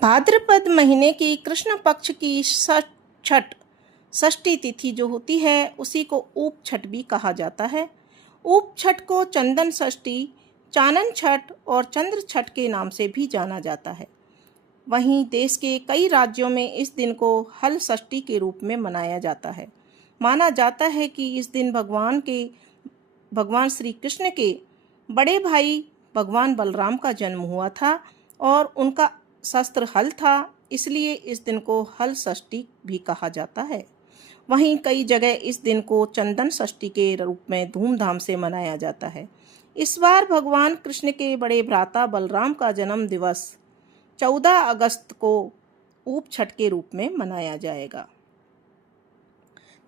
भाद्रपद महीने की कृष्ण पक्ष की छठ षष्ठी तिथि जो होती है उसी को ऊप छठ भी कहा जाता है। ऊप छठ को चंदन षष्ठी, चानन छठ और चंद्र छठ के नाम से भी जाना जाता है। वहीं देश के कई राज्यों में इस दिन को हल षष्ठी के रूप में मनाया जाता है। माना जाता है कि इस दिन भगवान श्री कृष्ण के बड़े भाई भगवान बलराम का जन्म हुआ था और उनका शस्त्र हल था, इसलिए इस दिन को हल षष्ठी भी कहा जाता है। वहीं कई जगह इस दिन को चंदन षष्ठी के रूप में धूमधाम से मनाया जाता है। इस बार भगवान कृष्ण के बड़े भ्राता बलराम का जन्म दिवस 14 अगस्त को ऊप छठ के रूप में मनाया जाएगा,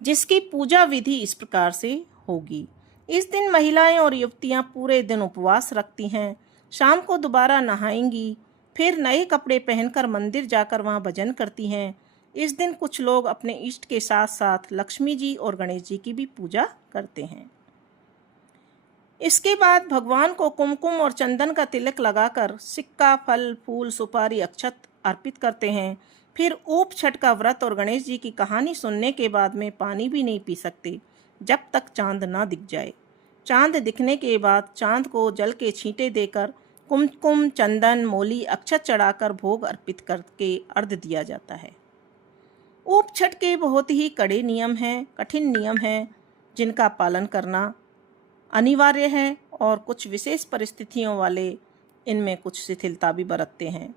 जिसकी पूजा विधि इस प्रकार से होगी। इस दिन महिलाएं और युवतियां पूरे दिन उपवास रखती हैं। शाम को दोबारा नहाएंगी, फिर नए कपड़े पहनकर मंदिर जाकर वहां भजन करती हैं। इस दिन कुछ लोग अपने इष्ट के साथ साथ लक्ष्मी जी और गणेश जी की भी पूजा करते हैं। इसके बाद भगवान को कुमकुम और चंदन का तिलक लगाकर सिक्का, फल, फूल, सुपारी, अक्षत अर्पित करते हैं। फिर ऊप छठ का व्रत और गणेश जी की कहानी सुनने के बाद में पानी भी नहीं पी सकते जब तक चांद ना दिख जाए। चांद दिखने के बाद चांद को जल के छींटे देकर कुमकुम, चंदन, मोली, अक्षत चढ़ाकर भोग अर्पित करके अर्घ्य दिया जाता है। ऊप छठ के बहुत ही कड़े नियम हैं, कठिन नियम हैं, जिनका पालन करना अनिवार्य है और कुछ विशेष परिस्थितियों वाले इनमें कुछ शिथिलता भी बरतते हैं।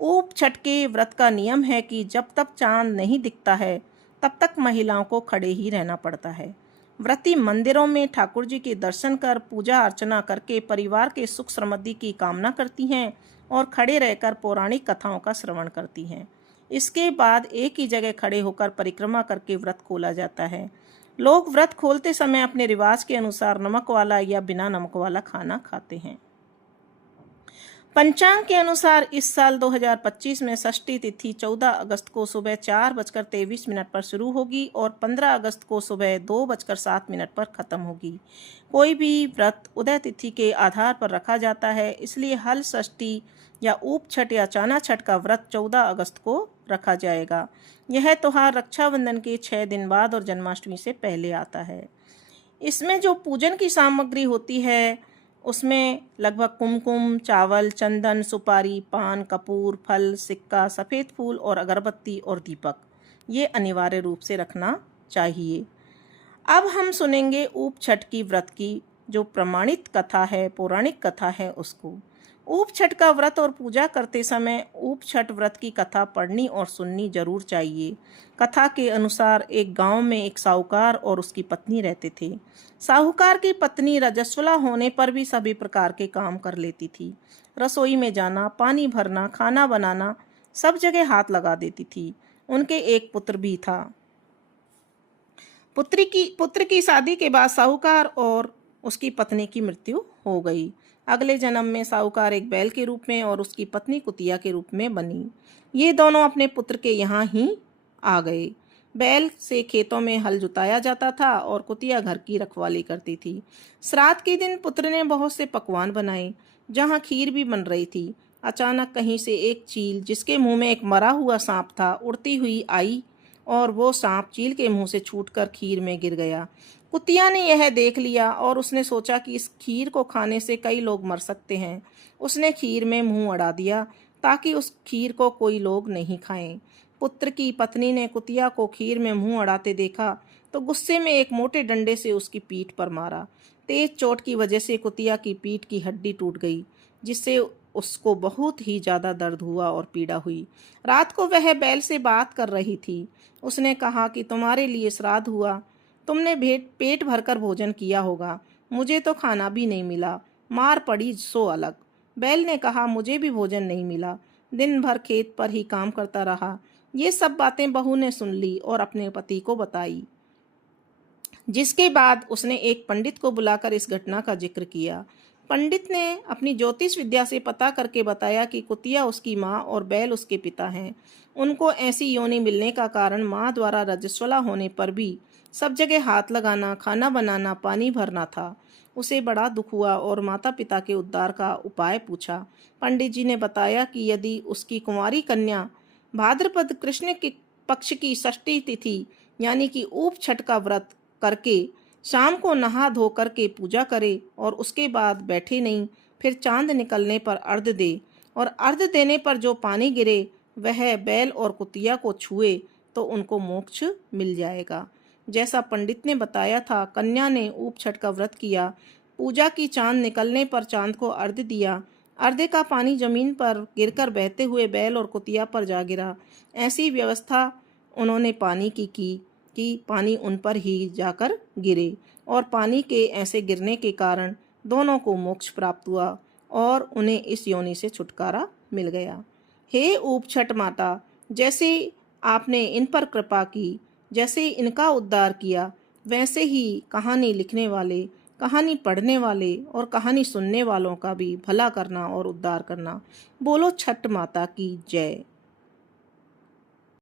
ऊप छठ के व्रत का नियम है कि जब तक चांद नहीं दिखता है तब तक महिलाओं को खड़े ही रहना पड़ता है। व्रती मंदिरों में ठाकुर जी के दर्शन कर पूजा अर्चना करके परिवार के सुख समृद्धि की कामना करती हैं और खड़े रहकर पौराणिक कथाओं का श्रवण करती हैं। इसके बाद एक ही जगह खड़े होकर परिक्रमा करके व्रत खोला जाता है। लोग व्रत खोलते समय अपने रिवाज के अनुसार नमक वाला या बिना नमक वाला खाना खाते हैं। पंचांग के अनुसार इस साल 2025 में षष्ठी तिथि 14 अगस्त को सुबह 4:23 पर शुरू होगी और 15 अगस्त को सुबह 2:07 पर खत्म होगी। कोई भी व्रत उदय तिथि के आधार पर रखा जाता है, इसलिए हल षष्ठी या ऊप छठ या चाना छठ का व्रत 14 अगस्त को रखा जाएगा। यह त्योहार रक्षाबंधन के 6 दिन बाद और जन्माष्टमी से पहले आता है। इसमें जो पूजन की सामग्री होती है उसमें लगभग कुमकुम, चावल, चंदन, सुपारी, पान, कपूर, फल, सिक्का, सफ़ेद फूल और अगरबत्ती और दीपक, ये अनिवार्य रूप से रखना चाहिए। अब हम सुनेंगे ऊप छठ की व्रत की जो प्रमाणित कथा है, पौराणिक कथा है उसको। ऊप छठ का व्रत और पूजा करते समय ऊप छठ व्रत की कथा पढ़नी और सुननी जरूर चाहिए। कथा के अनुसार एक गांव में एक साहूकार और उसकी पत्नी रहते थे। साहूकार की पत्नी रजस्वला होने पर भी सभी प्रकार के काम कर लेती थी। रसोई में जाना, पानी भरना, खाना बनाना, सब जगह हाथ लगा देती थी। उनके एक पुत्र भी था। पुत्र की शादी के बाद साहूकार और उसकी पत्नी की मृत्यु हो गई। अगले जन्म में साहूकार एक बैल के रूप में और उसकी पत्नी कुतिया के रूप में बनी। ये दोनों अपने पुत्र के यहाँ ही आ गए। बैल से खेतों में हल जुताया जाता था और कुतिया घर की रखवाली करती थी। श्राद्ध के दिन पुत्र ने बहुत से पकवान बनाए, जहाँ खीर भी बन रही थी। अचानक कहीं से एक चील, जिसके मुंह में एक मरा हुआ सांप था, उड़ती हुई आई और वो सांप चील के मुंह से छूटकर खीर में गिर गया। कुतिया ने यह देख लिया और उसने सोचा कि इस खीर को खाने से कई लोग मर सकते हैं। उसने खीर में मुंह अड़ा दिया ताकि उस खीर को कोई लोग नहीं खाएं। पुत्र की पत्नी ने कुतिया को खीर में मुंह अड़ाते देखा तो गुस्से में एक मोटे डंडे से उसकी पीठ पर मारा। तेज चोट की वजह से कुतिया की पीठ की हड्डी टूट गई, जिससे उसको बहुत ही ज्यादा दर्द हुआ और पीड़ा हुई। रात को वह बैल से बात कर रही थी। उसने कहा कि तुम्हारे लिए श्राद्ध हुआ, तुमने पेट भरकर भोजन किया होगा, मुझे तो खाना भी नहीं मिला, मार पड़ी सो अलग। बैल ने कहा, मुझे भी भोजन नहीं मिला, दिन भर खेत पर ही काम करता रहा। ये सब बातें बहू ने सुन ली और अपने पति को बताई, जिसके बाद उसने एक पंडित को बुलाकर इस घटना का जिक्र किया। पंडित ने अपनी ज्योतिष विद्या से पता करके बताया कि कुतिया उसकी माँ और बैल उसके पिता हैं। उनको ऐसी योनि मिलने का कारण माँ द्वारा रजस्वला होने पर भी सब जगह हाथ लगाना, खाना बनाना, पानी भरना था। उसे बड़ा दुख हुआ और माता पिता के उद्धार का उपाय पूछा। पंडित जी ने बताया कि यदि उसकी कुंवारी कन्या भाद्रपद कृष्ण के पक्ष की षष्ठी तिथि यानी कि ऊप छठ का व्रत करके शाम को नहा धो करके पूजा करे और उसके बाद बैठे नहीं, फिर चांद निकलने पर अर्घ दे और अर्घ देने पर जो पानी गिरे वह बैल और कुतिया को छुए तो उनको मोक्ष मिल जाएगा। जैसा पंडित ने बताया था, कन्या ने ऊप छठ का व्रत किया, पूजा की, चांद निकलने पर चांद को अर्घ दिया। अर्घ का पानी जमीन पर गिरकर बहते हुए बैल और कुतिया पर जा गिरा। ऐसी व्यवस्था उन्होंने पानी की कि पानी उन पर ही जाकर गिरे और पानी के ऐसे गिरने के कारण दोनों को मोक्ष प्राप्त हुआ और उन्हें इस योनि से छुटकारा मिल गया। हे ऊप छठ माता, जैसे आपने इन पर कृपा की, जैसे इनका उद्धार किया, वैसे ही कहानी लिखने वाले, कहानी पढ़ने वाले और कहानी सुनने वालों का भी भला करना और उद्धार करना। बोलो छठ माता की जय।